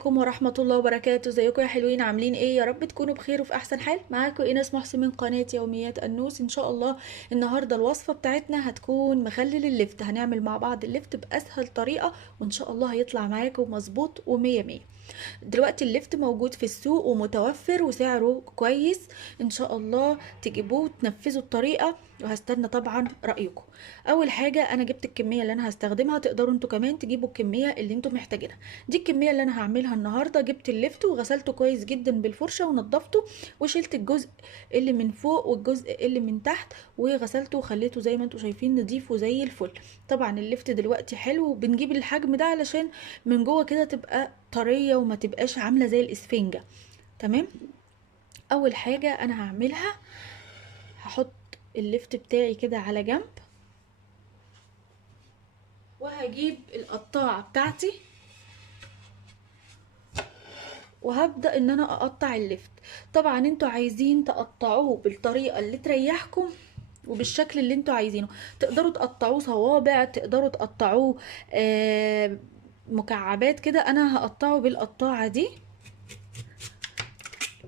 عليكم ورحمة الله وبركاته. ازيكم يا حلوين؟ عاملين ايه؟ يا رب تكونوا بخير وفي احسن حال. معاكم ايناس محسن من قناة يوميات انوس. ان شاء الله النهاردة الوصفة بتاعتنا هتكون مخلل اللفت. هنعمل مع بعض اللفت باسهل طريقة وان شاء الله هيطلع معاكم مظبوط ومية مية. دلوقتي اللفت موجود في السوق ومتوفر وسعره كويس. ان شاء الله تجيبوه وتنفذوا الطريقة وهستنى طبعا رأيكم. اول حاجة انا جبت الكمية اللي انا هستخدمها، تقدروا انتوا كمان تجيبوا الكمية اللي انتوا محتاجينها. دي الكمية اللي انا هعملها النهاردة. جبت اللفت وغسلته كويس جدا بالفرشة ونضفته وشلت الجزء اللي من فوق والجزء اللي من تحت وغسلته وخليته زي ما انتوا شايفين نضيف وزي الفل. طبعا اللفت دلوقتي حلو، بنجيب الحجم ده علشان من جوه كده تبقى طرية وما تبقاش عاملة زي الاسفنجة. تمام. اول حاجة انا هعملها، هحط اللفت بتاعي كده على جنب وهجيب القطاعة بتاعتي وهبدأ ان انا اقطع اللفت. طبعا انتوا عايزين تقطعوه بالطريقة اللي تريحكم وبالشكل اللي انتوا عايزينه. تقدروا تقطعوه صوابع، تقدروا تقطعوه مكعبات كده. انا هقطعه بالقطاعة دي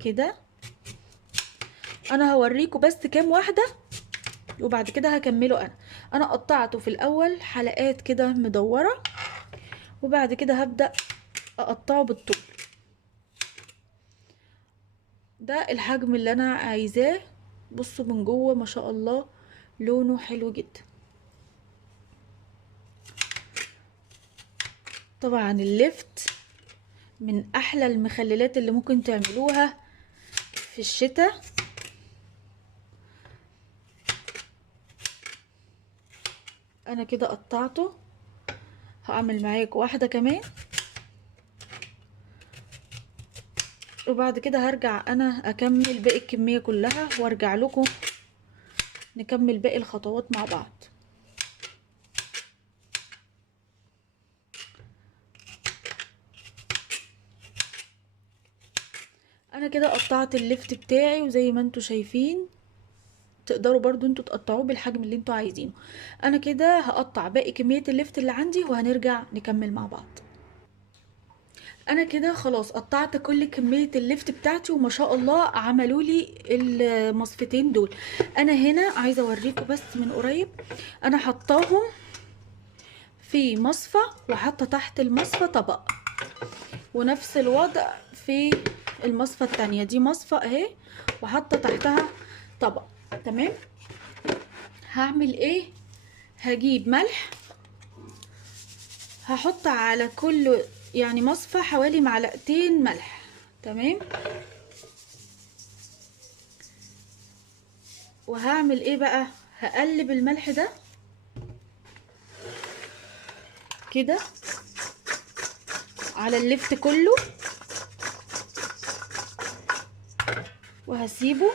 كده. انا هوريكم بس كام واحدة وبعد كده هكمله. انا قطعته في الاول حلقات كده مدورة وبعد كده هبدأ اقطعه بالطول. ده الحجم اللي انا عايزاه. بصوا من جوه ما شاء الله لونه حلو جدا. طبعا اللفت من احلى المخللات اللي ممكن تعملوها في الشتاء. انا كده قطعته، هعمل معاك واحدة كمان وبعد كده هرجع انا اكمل باقي الكمية كلها وارجع لكم نكمل باقي الخطوات مع بعض. انا كده قطعت اللفت بتاعي وزي ما انتوا شايفين تقدروا برضو انتوا تقطعوه بالحجم اللي انتوا عايزينه. انا كده هقطع باقي كمية اللفت اللي عندي وهنرجع نكمل مع بعض. انا كده خلاص قطعت كل كمية اللفت بتاعتي وما شاء الله عملوا لي المصفتين دول. انا هنا عايزة اوريكم بس من قريب. انا حطاهم في مصفى وحاطة تحت المصفى طبق، ونفس الوضع في المصفى التانية. دي مصفى اهي وحاطة تحتها طبق. تمام. هعمل ايه؟ هجيب ملح، هحط على كل يعني مصفى حوالي معلقتين ملح. تمام. وهعمل ايه بقى؟ هقلب الملح ده كده على اللفت كله وهسيبه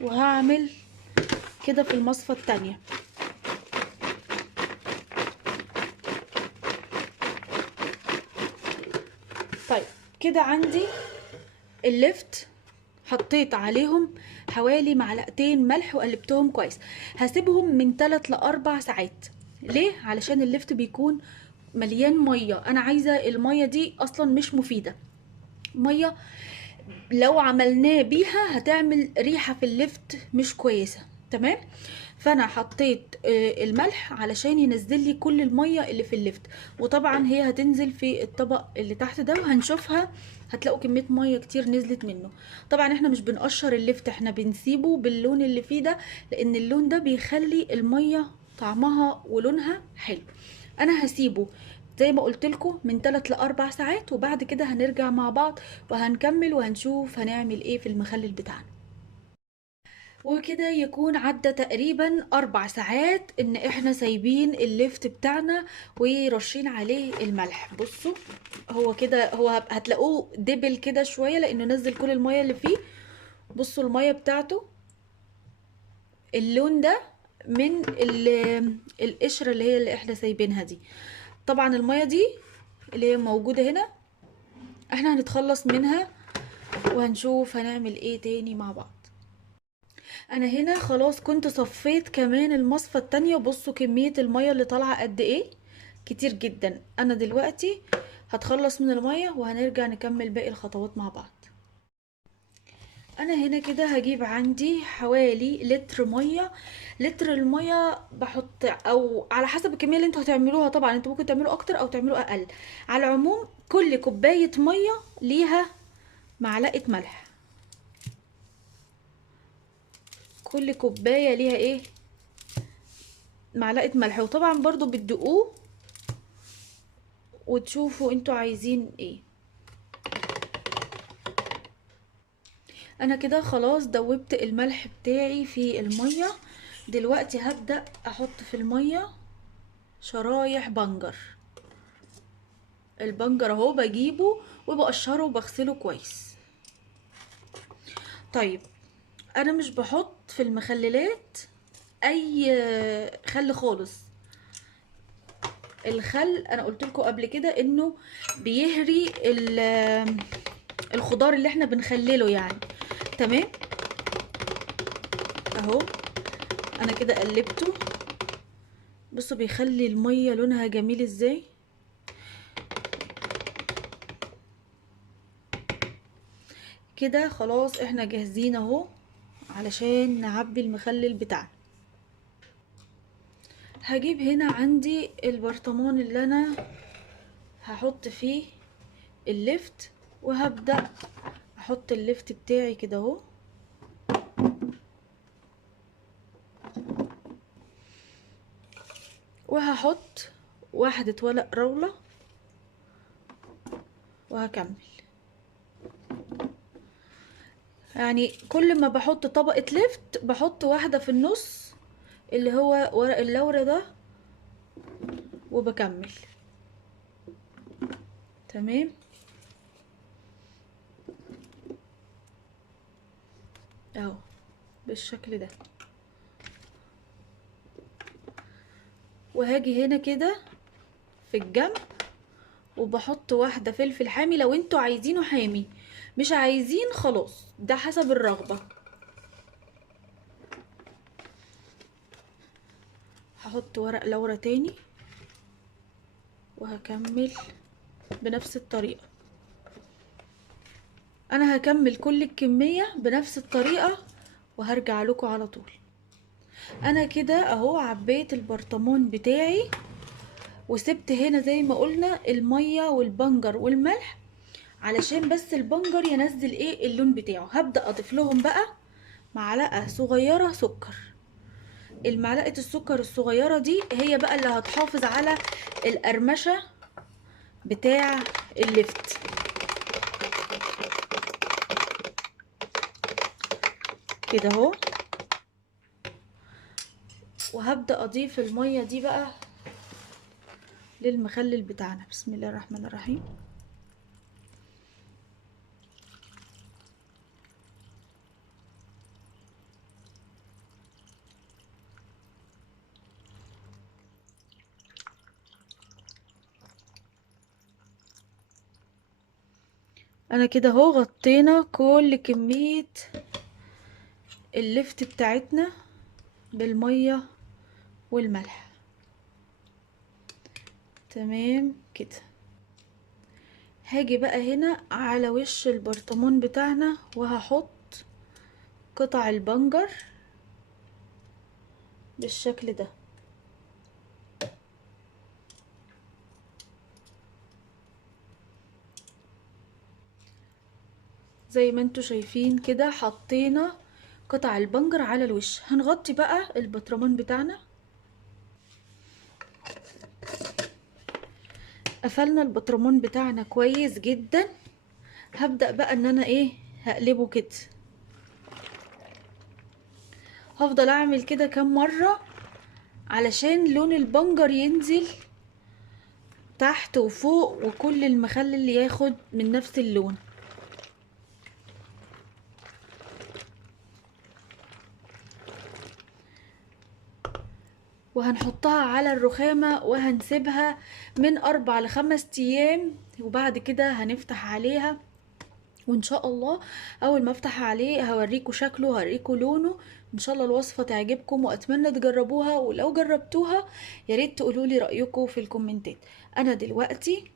وهعمل كده في المصفى التانية. طيب كده عندي اللفت حطيت عليهم حوالي معلقتين ملح وقلبتهم كويس. هسيبهم من 3 ل 4 ساعات. ليه؟ علشان اللفت بيكون مليان ميه. انا عايزه الميه دي اصلا مش مفيده. ميه لو عملناه بيها هتعمل ريحه في اللفت مش كويسه. تمام. فانا حطيت الملح علشان ينزل لي كل الميه اللي في اللفت، وطبعا هي هتنزل في الطبق اللي تحت ده وهنشوفها. هتلاقوا كميه ميه كتير نزلت منه. طبعا احنا مش بنقشر اللفت، احنا بنسيبه باللون اللي فيه ده لان اللون ده بيخلي الميه طعمها ولونها حلو. انا هسيبه زي ما قلت لكم من 3 ل 4 ساعات وبعد كده هنرجع مع بعض وهنكمل وهنشوف هنعمل ايه في المخلل بتاعنا. وكده يكون عدى تقريبا 4 ساعات ان احنا سايبين اللفت بتاعنا ورشين عليه الملح. بصوا هو كده، هو هتلاقوه دبل كده شوية لانه نزل كل المية اللي فيه. بصوا المية بتاعته اللون ده من القشرة اللي هي اللي احنا سايبينها دي. طبعا المية دي اللي هي موجودة هنا احنا هنتخلص منها وهنشوف هنعمل ايه تاني مع بعض. انا هنا خلاص كنت صفيت كمان المصفى التانية وبصوا كمية المية اللي طالعة قد ايه، كتير جدا. انا دلوقتي هتخلص من المية وهنرجع نكمل باقي الخطوات مع بعض. انا هنا كده هجيب عندي حوالي لتر ميه. لتر الميه بحط او على حسب الكميه اللي انتوا هتعملوها، طبعا انتوا ممكن تعملوا اكتر او تعملوا اقل. على العموم كل كوبايه ميه ليها معلقه ملح. كل كوبايه ليها ايه؟ معلقه ملح. وطبعا برضو بتدقوه وتشوفوا انتوا عايزين ايه. انا كده خلاص دوبت الملح بتاعي في الميه. دلوقتي هبدأ احط في الميه شرايح بنجر. البنجر اهو بجيبه وبقشره وبغسله كويس. طيب انا مش بحط في المخللات اي خل خالص. الخل انا قلت لكم قبل كده انه بيهري الخضار اللي احنا بنخلله يعني. تمام اهو انا كده قلبته. بصوا بيخلي الميه لونها جميل ازاي. كده خلاص احنا جاهزين اهو علشان نعبي المخلل بتاعنا. هجيب هنا عندي البرطمان اللي انا هحط فيه اللفت، وهبدأ احط اللفت بتاعي كده اهو. وهحط واحدة ورق رولة وهكمل. يعني كل ما بحط طبقة لفت بحط واحدة في النص اللي هو ورق اللورة ده وبكمل. تمام اهو بالشكل ده. وهاجي هنا كده في الجنب وبحط واحدة فلفل حامي لو انتوا عايزينه حامي، مش عايزين خلاص ده حسب الرغبة. هحط ورق لورا تاني وهكمل بنفس الطريقة. انا هكمل كل الكمية بنفس الطريقة وهرجع لكم على طول. انا كده اهو عبيت البرطمان بتاعي وسبت هنا زي ما قلنا المية والبنجر والملح علشان بس البنجر ينزل ايه اللون بتاعه. هبدأ اضيف لهم بقى معلقة صغيرة سكر. المعلقة السكر الصغيرة دي هي بقى اللي هتحافظ على القرمشة بتاع اللفت. كده اهو. وهبدأ اضيف المية دي بقى للمخلل بتاعنا. بسم الله الرحمن الرحيم. انا كده اهو غطينا كل كمية اللفت بتاعتنا بالمية والملح. تمام كده. هاجي بقى هنا على وش البرطمان بتاعنا وهحط قطع البنجر بالشكل ده. زي ما انتوا شايفين كده حطينا قطع البنجر على الوش. هنغطي بقى البطرمان بتاعنا. قفلنا البطرمان بتاعنا كويس جدا. هبدأ بقى ان انا ايه هقلبه كده. هفضل اعمل كده كام مرة علشان لون البنجر ينزل تحت وفوق وكل المخلل ياخد من نفس اللون. وهنحطها على الرخامة وهنسيبها من 4 ل5 ايام، وبعد كده هنفتح عليها وان شاء الله اول ما افتح عليه هوريكم شكله هوريكم لونه. ان شاء الله الوصفة تعجبكم واتمنى تجربوها، ولو جربتوها ياريت تقولولي رأيكم في الكومنتات. انا دلوقتي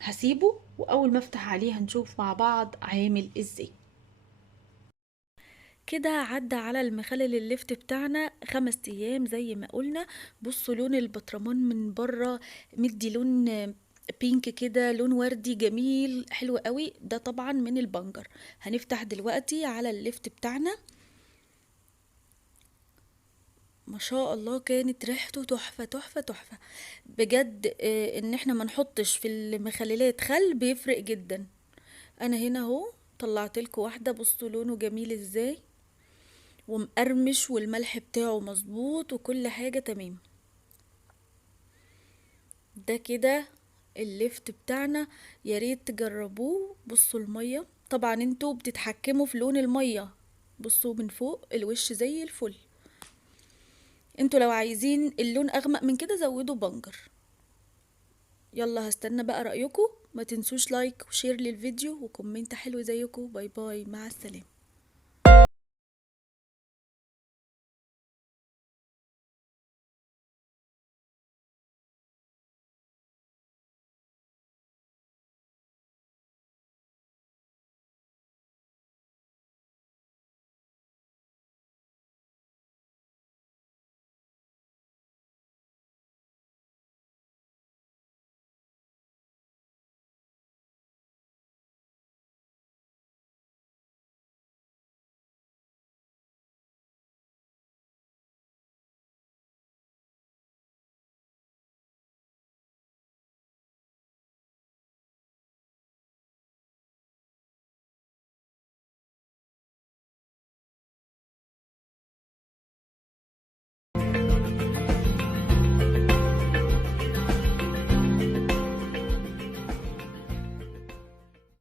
هسيبه واول ما افتح عليه هنشوف مع بعض عامل ازاي. كده عدى على المخلل اللفت بتاعنا 5 ايام زي ما قلنا. بصوا لون البطرمان من بره مدي لون بينك كده، لون وردي جميل حلو قوي، ده طبعا من البنجر. هنفتح دلوقتي على اللفت بتاعنا. ما شاء الله كانت ريحته تحفة تحفة تحفة بجد. ان احنا ما نحطش في المخللات خل بيفرق جدا. انا هنا اهو طلعت لكم واحدة، بصوا لونه جميل ازاي ومقرمش، والملح بتاعه مظبوط وكل حاجة تمام. ده كده اللفت بتاعنا، يا ريت تجربوه. بصوا المية، طبعا انتوا بتتحكموا في لون المية. بصوا من فوق الوش زي الفل. انتوا لو عايزين اللون اغمق من كده زودوا بنجر. يلا هستنى بقى رأيكم، ما تنسوش لايك وشير للفيديو وكومنت حلو زيكم. باي باي، مع السلامة.